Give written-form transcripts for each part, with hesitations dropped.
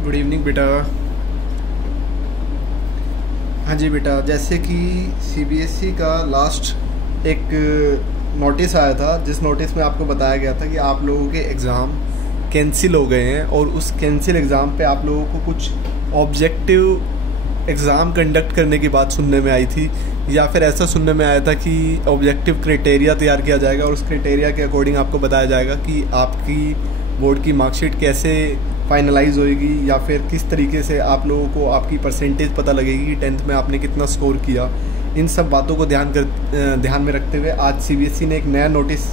Good evening बेटा। हाँ जी बेटा, जैसे कि सीबीएसई का लास्ट एक नोटिस आया था, जिस नोटिस में आपको बताया गया था कि आप लोगों के एग्ज़ाम कैंसिल हो गए हैं और उस कैंसिल एग्ज़ाम पे आप लोगों को कुछ ऑब्जेक्टिव एग्ज़ाम कंडक्ट करने की बात सुनने में आई थी, या फिर ऐसा सुनने में आया था कि ऑब्जेक्टिव क्राइटेरिया तैयार किया जाएगा और उस क्राइटेरिया के अकॉर्डिंग आपको बताया जाएगा कि आपकी बोर्ड की मार्कशीट कैसे फाइनलाइज होएगी, या फिर किस तरीके से आप लोगों को आपकी परसेंटेज पता लगेगी कि 10th में आपने कितना स्कोर किया। इन सब बातों को ध्यान में रखते हुए आज सीबीएसई ने एक नया नोटिस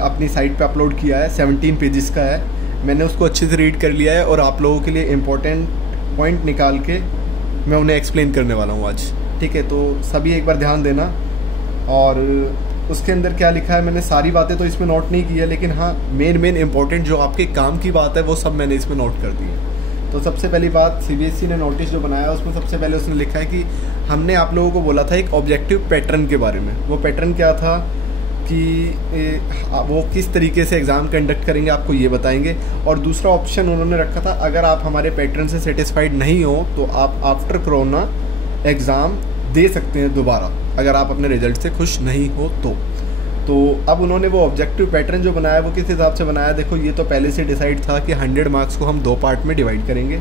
अपनी साइट पे अपलोड किया है। 17 पेजेस का है। मैंने उसको अच्छे से रीड कर लिया है और आप लोगों के लिए इम्पोर्टेंट पॉइंट निकाल के मैं उन्हें एक्सप्लेन करने वाला हूँ आज। ठीक है, तो सभी एक बार ध्यान देना। और उसके अंदर क्या लिखा है, मैंने सारी बातें तो इसमें नोट नहीं की है, लेकिन हाँ मेन इम्पोर्टेंट जो आपके काम की बात है वो सब मैंने इसमें नोट कर दी है। तो सबसे पहली बात, सीबीएसई ने नोटिस जो बनाया उसमें सबसे पहले उसने लिखा है कि हमने आप लोगों को बोला था एक ऑब्जेक्टिव पैटर्न के बारे में। वो पैटर्न क्या था कि वो किस तरीके से एग्ज़ाम कंडक्ट करेंगे आपको ये बताएंगे। और दूसरा ऑप्शन उन्होंने रखा था, अगर आप हमारे पैटर्न से सेटिस्फाइड नहीं हो तो आप आफ्टर कोरोना एग्ज़ाम दे सकते हैं दोबारा, अगर आप अपने रिजल्ट से खुश नहीं हो तो अब उन्होंने वो ऑब्जेक्टिव पैटर्न जो बनाया वो किस हिसाब से बनाया, देखो ये तो पहले से डिसाइड था कि 100 मार्क्स को हम 2 पार्ट में डिवाइड करेंगे।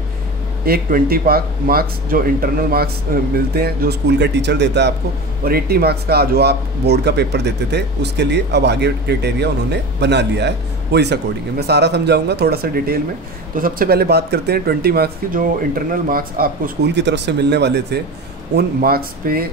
एक 20 मार्क्स जो इंटरनल मार्क्स मिलते हैं जो स्कूल का टीचर देता है आपको, और 80 मार्क्स का जो आप बोर्ड का पेपर देते थे उसके लिए अब आगे क्राइटेरिया उन्होंने बना लिया है, वो इस अकॉर्डिंग है। मैं सारा समझाऊंगा थोड़ा सा डिटेल में। तो सबसे पहले बात करते हैं 20 मार्क्स की। जो इंटरनल मार्क्स आपको स्कूल की तरफ से मिलने वाले थे, उन मार्क्स पे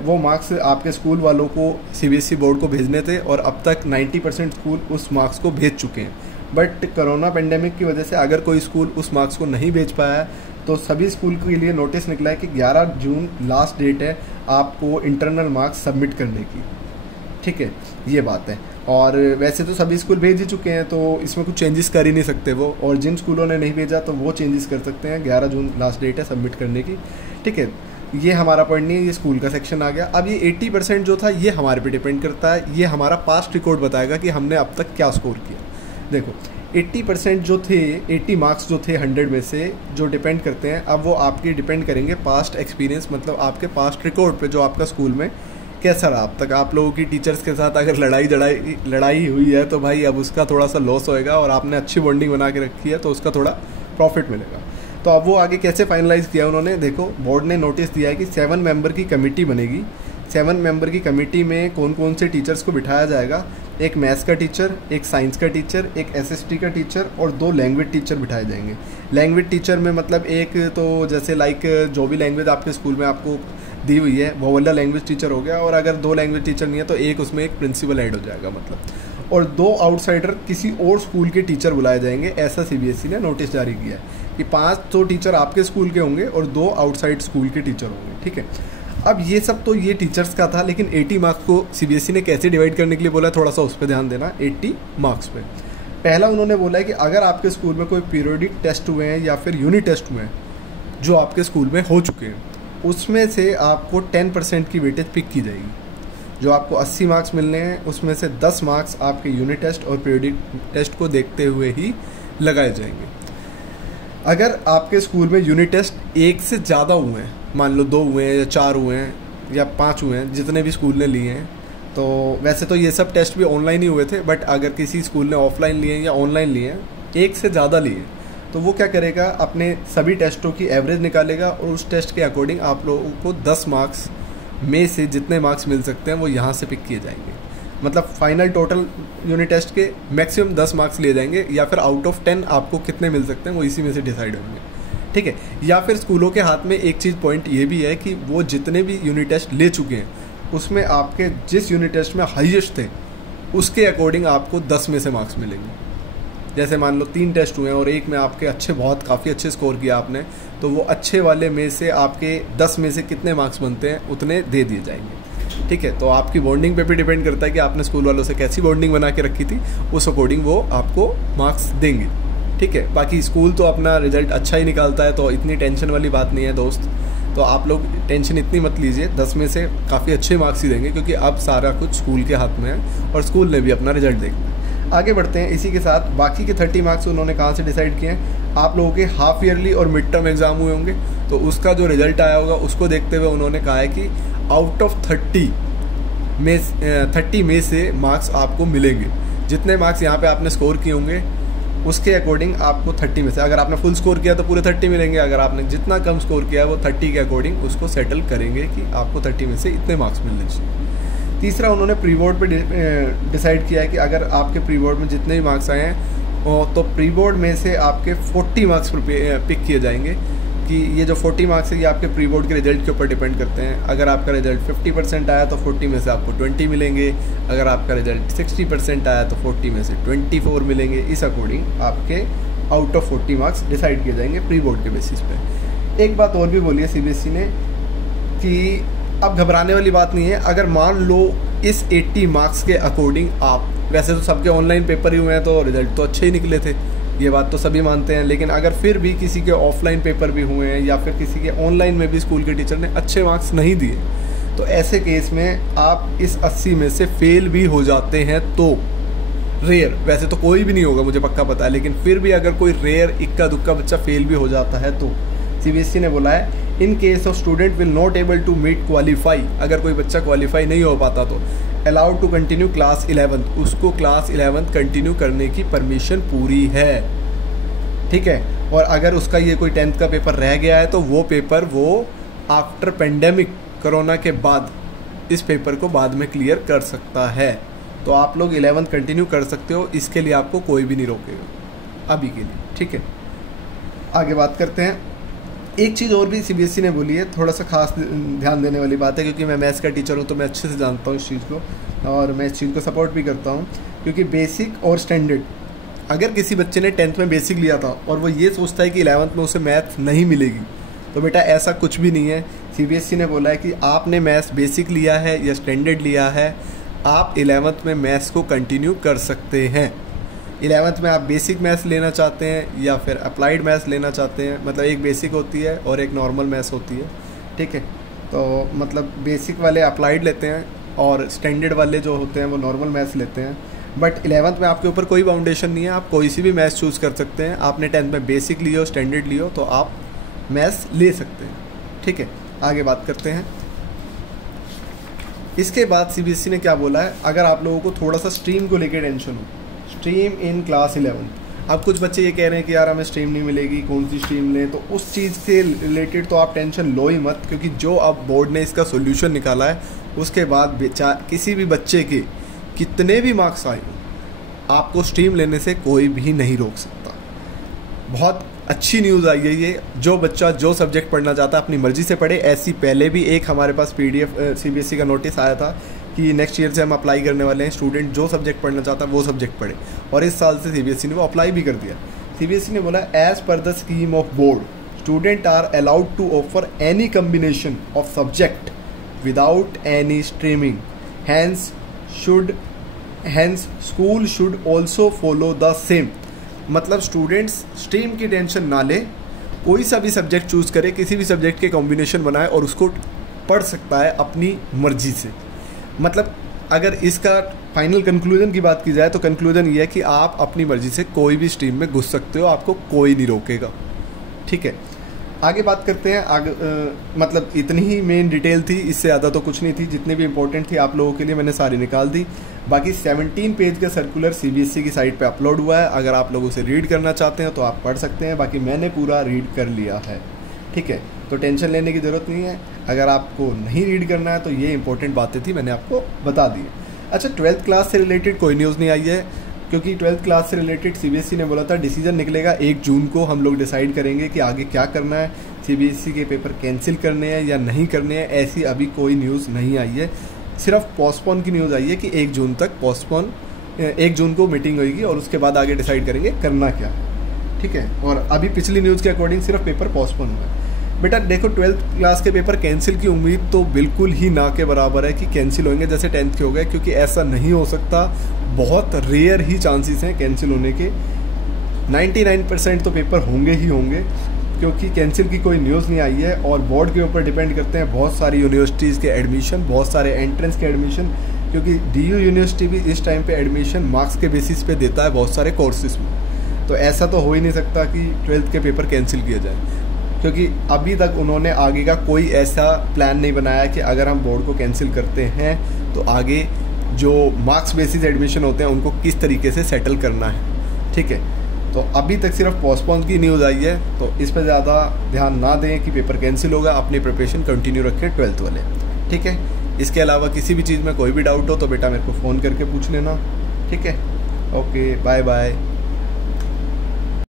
वो मार्क्स आपके स्कूल वालों को सीबीएसई बोर्ड को भेजने थे और अब तक 90% स्कूल उस मार्क्स को भेज चुके हैं। बट कोरोना पेंडेमिक की वजह से अगर कोई स्कूल उस मार्क्स को नहीं भेज पाया है तो सभी स्कूल के लिए नोटिस निकला है कि 11 जून लास्ट डेट है आपको इंटरनल मार्क्स सबमिट करने की। ठीक है, ये बात है। और वैसे तो सभी स्कूल भेज ही चुके हैं तो इसमें कुछ चेंजेस कर ही नहीं सकते वो, और जिन स्कूलों ने नहीं भेजा तो वो चेंजेस कर सकते हैं। 11 जून लास्ट डेट है सबमिट करने की। ठीक है, ये हमारा पॉइंट नहीं है, ये स्कूल का सेक्शन आ गया। अब ये 80% जो था ये हमारे पे डिपेंड करता है, ये हमारा पास्ट रिकॉर्ड बताएगा कि हमने अब तक क्या स्कोर किया। देखो 80% जो थे, 80 मार्क्स जो थे 100 में से जो डिपेंड करते हैं, अब वो आपके डिपेंड करेंगे पास्ट एक्सपीरियंस, मतलब आपके पास्ट रिकॉर्ड पे जो आपका स्कूल में कैसा रहा अब तक। आप लोगों की टीचर्स के साथ अगर लड़ाई हुई है तो भाई अब उसका थोड़ा सा लॉस होएगा, और आपने अच्छी बॉन्डिंग बना के रखी है तो उसका थोड़ा प्रॉफिट मिलेगा। तो अब वो आगे कैसे फाइनलाइज किया उन्होंने, देखो बोर्ड ने नोटिस दिया है कि 7 मेंबर की कमेटी बनेगी। 7 मेंबर की कमेटी में कौन कौन से टीचर्स को बिठाया जाएगा, एक मैथ्स का टीचर, एक साइंस का टीचर, एक एसएसटी का टीचर और 2 लैंग्वेज टीचर बिठाए जाएंगे। लैंग्वेज टीचर में मतलब एक तो जैसे लाइक जो भी लैंग्वेज आपके स्कूल में आपको दी हुई है वो वाला लैंग्वेज टीचर हो गया, और अगर 2 लैंग्वेज टीचर नहीं है तो एक उसमें एक प्रिंसिपल ऐड हो जाएगा मतलब, और 2 आउटसाइडर किसी और स्कूल के टीचर बुलाए जाएंगे। ऐसा सीबीएसई ने नोटिस जारी किया है कि 5 तो टीचर आपके स्कूल के होंगे और 2 आउटसाइड स्कूल के टीचर होंगे। ठीक है, अब ये सब तो ये टीचर्स का था, लेकिन 80 मार्क्स को सीबीएसई ने कैसे डिवाइड करने के लिए बोला है, थोड़ा सा उस पर ध्यान देना। 80 मार्क्स पे पहला उन्होंने बोला है कि अगर आपके स्कूल में कोई पीरियोडिक टेस्ट हुए हैं या फिर यूनिट टेस्ट हुए हैं जो आपके स्कूल में हो चुके हैं, उसमें से आपको 10% की वेटेज पिक की जाएगी। जो आपको 80 मार्क्स मिलने हैं उसमें से 10 मार्क्स आपके यूनिट टेस्ट और पीरियोडिक टेस्ट को देखते हुए ही लगाए जाएंगे। अगर आपके स्कूल में यूनिट टेस्ट 1 से ज़्यादा हुए हैं, मान लो 2 हुए हैं या 4 हुए हैं या 5 हुए हैं, जितने भी स्कूल ने लिए हैं, तो वैसे तो ये सब टेस्ट भी ऑनलाइन ही हुए थे, बट अगर किसी स्कूल ने ऑफलाइन लिए हैं या ऑनलाइन लिए हैं, 1 से ज़्यादा लिए, तो वो क्या करेगा, अपने सभी टेस्टों की एवरेज निकालेगा और उस टेस्ट के अकॉर्डिंग आप लोगों को 10 मार्क्स में से जितने मार्क्स मिल सकते हैं वो यहाँ से पिक किए जाएंगे। मतलब फाइनल टोटल यूनिट टेस्ट के मैक्सिमम 10 मार्क्स लिए जाएंगे, या फिर आउट ऑफ 10 आपको कितने मिल सकते हैं वो इसी में से डिसाइड होंगे। ठीक है, या फिर स्कूलों के हाथ में एक चीज़ पॉइंट ये भी है कि वो जितने भी यूनिट टेस्ट ले चुके हैं उसमें आपके जिस यूनिट टेस्ट में हाईएस्ट थे उसके अकॉर्डिंग आपको 10 में से मार्क्स मिलेंगे। जैसे मान लो 3 टेस्ट हुए हैं और एक में आपके काफ़ी अच्छे स्कोर किया आपने, तो वो अच्छे वाले में से आपके 10 में से कितने मार्क्स बनते हैं उतने दे दिए जाएंगे। ठीक है, तो आपकी बॉन्डिंग पे भी डिपेंड करता है कि आपने स्कूल वालों से कैसी बॉन्डिंग बना के रखी थी, उस अकॉर्डिंग वो आपको मार्क्स देंगे। ठीक है, बाकी स्कूल तो अपना रिजल्ट अच्छा ही निकालता है, तो इतनी टेंशन वाली बात नहीं है दोस्त। तो आप लोग टेंशन इतनी मत लीजिए, 10 में से काफ़ी अच्छे मार्क्स ही देंगे, क्योंकि अब सारा कुछ स्कूल के हाथ में है और स्कूल ने भी अपना रिजल्ट देखना है। आगे बढ़ते हैं। इसी के साथ बाकी के 30 मार्क्स उन्होंने कहाँ से डिसाइड किए हैं, आप लोगों के हाफ ईयरली और मिड टर्म एग्जाम हुए होंगे, तो उसका जो रिजल्ट आया होगा उसको देखते हुए उन्होंने कहा है कि आउट ऑफ 30 में से मार्क्स आपको मिलेंगे। जितने मार्क्स यहाँ पे आपने स्कोर किए होंगे उसके अकॉर्डिंग आपको 30 में से, अगर आपने फुल स्कोर किया तो पूरे 30 मिलेंगे, अगर आपने जितना कम स्कोर किया है वो 30 के अकॉर्डिंग उसको सेटल करेंगे कि आपको 30 में से इतने मार्क्स मिलने चाहिए। तीसरा, उन्होंने प्री बोर्ड पे डिसाइड किया है कि अगर आपके प्री बोर्ड में जितने भी मार्क्स आए हैं तो प्री बोर्ड में से आपके 40 मार्क्स पिक किए जाएंगे कि ये जो 40 मार्क्स है ये आपके प्री बोर्ड के रिजल्ट के ऊपर डिपेंड करते हैं। अगर आपका रिजल्ट 50% आया तो 40 में से आपको 20 मिलेंगे, अगर आपका रिजल्ट 60% आया तो 40 में से 24 मिलेंगे। इस अकॉर्डिंग आपके आउट ऑफ 40 मार्क्स डिसाइड किए जाएंगे प्री बोर्ड के बेसिस पे। एक बात और भी बोली है CBSE ने कि अब घबराने वाली बात नहीं है। अगर मान लो इस 80 मार्क्स के अकॉर्डिंग आप, वैसे तो सबके ऑनलाइन पेपर ही हुए हैं तो रिजल्ट तो अच्छे ही निकले थे, ये बात तो सभी मानते हैं, लेकिन अगर फिर भी किसी के ऑफलाइन पेपर भी हुए हैं या फिर किसी के ऑनलाइन में भी स्कूल के टीचर ने अच्छे मार्क्स नहीं दिए, तो ऐसे केस में आप इस 80 में से फेल भी हो जाते हैं तो रेयर, वैसे तो कोई भी नहीं होगा मुझे पक्का पता है, लेकिन फिर भी अगर कोई रेयर इक्का दुक्का बच्चा फेल भी हो जाता है तो CBSE ने बोला है in case of student will not able to meet qualify, अगर कोई बच्चा क्वालिफाई नहीं हो पाता तो अलाउड टू कंटिन्यू क्लास 11, उसको क्लास 11 कंटिन्यू करने की परमिशन पूरी है, ठीक है। और अगर उसका ये कोई 10th का पेपर रह गया है तो वो पेपर वो आफ्टर पेंडेमिक कोरोना के बाद इस पेपर को बाद में क्लियर कर सकता है। तो आप लोग 11th कंटिन्यू कर सकते हो, इसके लिए आपको कोई भी नहीं रोकेगा अभी के लिए, ठीक है। आगे बात करते हैं। एक चीज़ और भी CBSE ने बोली है, थोड़ा सा खास ध्यान देने वाली बात है, क्योंकि मैं मैथ्स का टीचर हूँ तो मैं अच्छे से जानता हूँ इस चीज़ को और मैं इस चीज़ को सपोर्ट भी करता हूँ। क्योंकि बेसिक और स्टैंडर्ड, अगर किसी बच्चे ने 10th में बेसिक लिया था और वो ये सोचता है कि 11th में उसे मैथ नहीं मिलेगी, तो बेटा ऐसा कुछ भी नहीं है। CBSE ने बोला है कि आपने मैथ्स बेसिक लिया है या स्टैंडर्ड लिया है, आप 11th में मैथ्स को कंटिन्यू कर सकते हैं। 11th में आप बेसिक मैथ्स लेना चाहते हैं या फिर अप्लाइड मैथ्स लेना चाहते हैं, मतलब एक बेसिक होती है और एक नॉर्मल मैथ्स होती है, ठीक है। तो मतलब बेसिक वाले अप्लाइड लेते हैं और स्टैंडर्ड वाले जो होते हैं वो नॉर्मल मैथ्स लेते हैं। बट 11th में आपके ऊपर कोई बाउंडेशन नहीं है, आप कोई सी भी मैथ्स चूज़ कर सकते हैं। आपने 10th में बेसिक लियो स्टैंडर्ड लियो तो आप मैथ्स ले सकते हैं, ठीक है। आगे बात करते हैं। इसके बाद CBSE ने क्या बोला है, अगर आप लोगों को थोड़ा सा स्ट्रीम को लेकर टेंशन हो, स्ट्रीम इन क्लास 11, अब कुछ बच्चे ये कह रहे हैं कि यार हमें स्ट्रीम नहीं मिलेगी, कौन सी स्ट्रीम लें, तो उस चीज़ से रिलेटेड तो आप टेंशन लो ही मत, क्योंकि जो अब बोर्ड ने इसका सोल्यूशन निकाला है उसके बाद किसी भी बच्चे के कितने भी मार्क्स आए आपको स्ट्रीम लेने से कोई भी नहीं रोक सकता। बहुत अच्छी न्यूज़ आई है ये, जो बच्चा जो सब्जेक्ट पढ़ना चाहता है अपनी मर्जी से पढ़े। ऐसी पहले भी एक हमारे पास PDF CBSE का नोटिस आया था कि नेक्स्ट ईयर से हम अप्लाई करने वाले हैं, स्टूडेंट जो सब्जेक्ट पढ़ना चाहता है वो सब्जेक्ट पढ़े, और इस साल से CBSE ने वो अप्लाई भी कर दिया। CBSE ने बोला as per the scheme of board student are allowed to offer any combination of subject without any streaming, hence school should also follow the same. मतलब स्टूडेंट्स स्ट्रीम की टेंशन ना ले, कोई सा भी सब्जेक्ट चूज़ करे, किसी भी सब्जेक्ट के कॉम्बिनेशन बनाए और उसको पढ़ सकता है अपनी मर्जी से। मतलब अगर इसका फाइनल कंक्लूजन की बात की जाए तो कंक्लूजन ये है कि आप अपनी मर्जी से कोई भी स्ट्रीम में घुस सकते हो, आपको कोई नहीं रोकेगा, ठीक है। आगे बात करते हैं। आगे मतलब इतनी ही मेन डिटेल थी, इससे ज़्यादा तो कुछ नहीं थी। जितनी भी इंपॉर्टेंट थी आप लोगों के लिए मैंने सारी निकाल दी। बाकी 17 पेज का सर्कुलर CBSE की साइट पे अपलोड हुआ है, अगर आप लोग उसे रीड करना चाहते हैं तो आप पढ़ सकते हैं। बाकी मैंने पूरा रीड कर लिया है, ठीक है, तो टेंशन लेने की ज़रूरत नहीं है। अगर आपको नहीं रीड करना है तो ये इंपॉर्टेंट बातें थी, मैंने आपको बता दी। अच्छा, 12th क्लास से रिलेटेड कोई न्यूज़ नहीं आई है, क्योंकि 12th क्लास से रिलेटेड CBSE ने बोला था डिसीजन निकलेगा 1 जून को, हम लोग डिसाइड करेंगे कि आगे क्या करना है, CBSE के पेपर कैंसिल करने हैं या नहीं करने हैं। ऐसी अभी कोई न्यूज़ नहीं आई है, सिर्फ पोस्टपोन की न्यूज़ आई है कि 1 जून तक पोस्टपोन, 1 जून को मीटिंग होगी और उसके बाद आगे डिसाइड करेंगे करना क्या है, ठीक है। और अभी पिछली न्यूज़ के अकॉर्डिंग सिर्फ पेपर पोस्टपोन हुआ है। बेटा देखो, 12th क्लास के पेपर कैंसिल की उम्मीद तो बिल्कुल ही ना के बराबर है कि कैंसिल होंगे जैसे 10th के हो गए, क्योंकि ऐसा नहीं हो सकता। बहुत रेयर ही चांसेस हैं कैंसिल होने के। 99% तो पेपर होंगे ही होंगे, क्योंकि कैंसिल की कोई न्यूज़ नहीं आई है और बोर्ड के ऊपर डिपेंड करते हैं बहुत सारी यूनिवर्सिटीज़ के एडमिशन, बहुत सारे एंट्रेंस के एडमिशन। क्योंकि DU यूनिवर्सिटी भी इस टाइम पे एडमिशन मार्क्स के बेसिस पे देता है बहुत सारे कोर्सेज में। तो ऐसा तो हो ही नहीं सकता कि 12th के पेपर कैंसिल किया जाए, क्योंकि अभी तक उन्होंने आगे का कोई ऐसा प्लान नहीं बनाया कि अगर हम बोर्ड को कैंसिल करते हैं तो आगे जो मार्क्स बेसिस एडमिशन होते हैं उनको किस तरीके से सेटल करना है। ठीक है, तो अभी तक सिर्फ पोस्टपोन की न्यूज़ आई है, तो इस पर ज़्यादा ध्यान ना दें कि पेपर कैंसिल होगा, अपनी प्रिपरेशन कंटिन्यू रखें 12th वाले। ठीक है, इसके अलावा किसी भी चीज़ में कोई भी डाउट हो तो बेटा मेरे को फ़ोन करके पूछ लेना। ठीक है, ओके, बाय बाय।